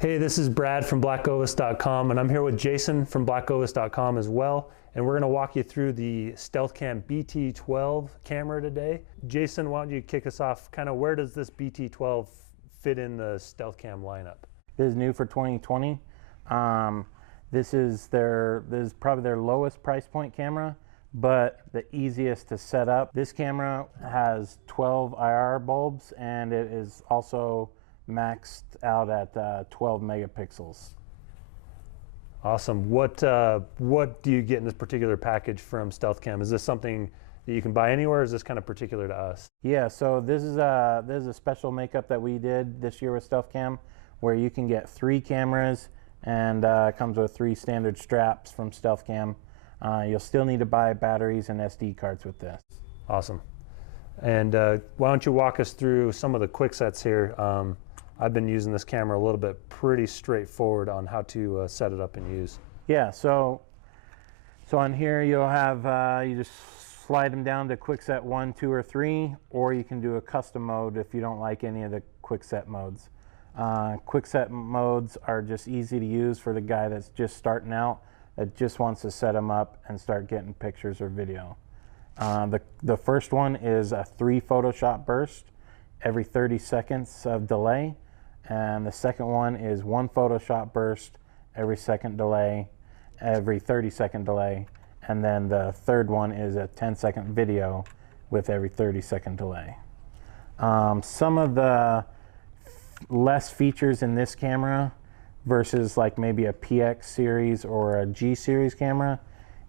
Hey, this is Brad from BlackOvis.com, and I'm here with Jason from BlackOvis.com as well. And we're going to walk you through the StealthCam BT12 camera today. Jason, why don't you kick us off? Kind of where does this BT12 fit in the StealthCam lineup? This is new for 2020. This is probably their lowest price point camera, but the easiest to set up. This camera has 12 IR bulbs, and it is also maxed out at 12 megapixels. Awesome. What do you get in this particular package from StealthCam? Is this something that you can buy anywhere, or is this kind of particular to us? Yeah, so this is a special makeup that we did this year with StealthCam, where you can get 3 cameras, and it comes with 3 standard straps from StealthCam. You'll still need to buy batteries and SD cards with this. Awesome. And why don't you walk us through some of the quick sets here? I've been using this camera a little bit, pretty straightforward on how to set it up and use. Yeah, so on here you'll have, you just slide them down to quick set 1, 2, or 3, or you can do a custom mode if you don't like any of the quick set modes. Quick set modes are just easy to use for the guy that's just starting out, that just wants to set them up and start getting pictures or video. The first one is a 3 Photoshop burst every 30 seconds of delay. And the second one is 1 Photoshop burst every 30-second delay. And then the third one is a 10-second video with every 30-second delay. Some of the less features in this camera versus like maybe a PX series or a G series camera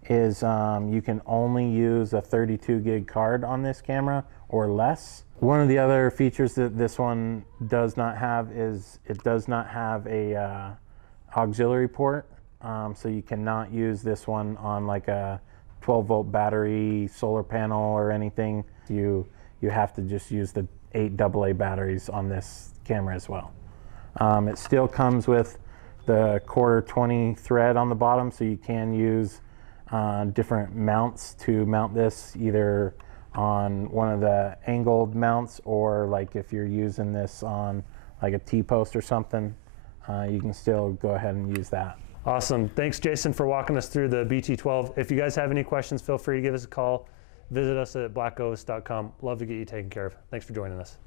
is you can only use a 32 gig card on this camera or less. One of the other features that this one does not have is it does not have a auxiliary port, so you cannot use this one on like a 12-volt battery, solar panel, or anything. You have to just use the 8 AA batteries on this camera as well. It still comes with the 1/4 thread on the bottom, so you can use different mounts to mount this, either on one of the angled mounts, or like if you're using this on like a T-post or something, you can still go ahead and use that. Awesome. Thanks, Jason, for walking us through the BT12. If you guys have any questions, feel free to give us a call. Visit us at blackovis.com. Love to get you taken care of. Thanks for joining us.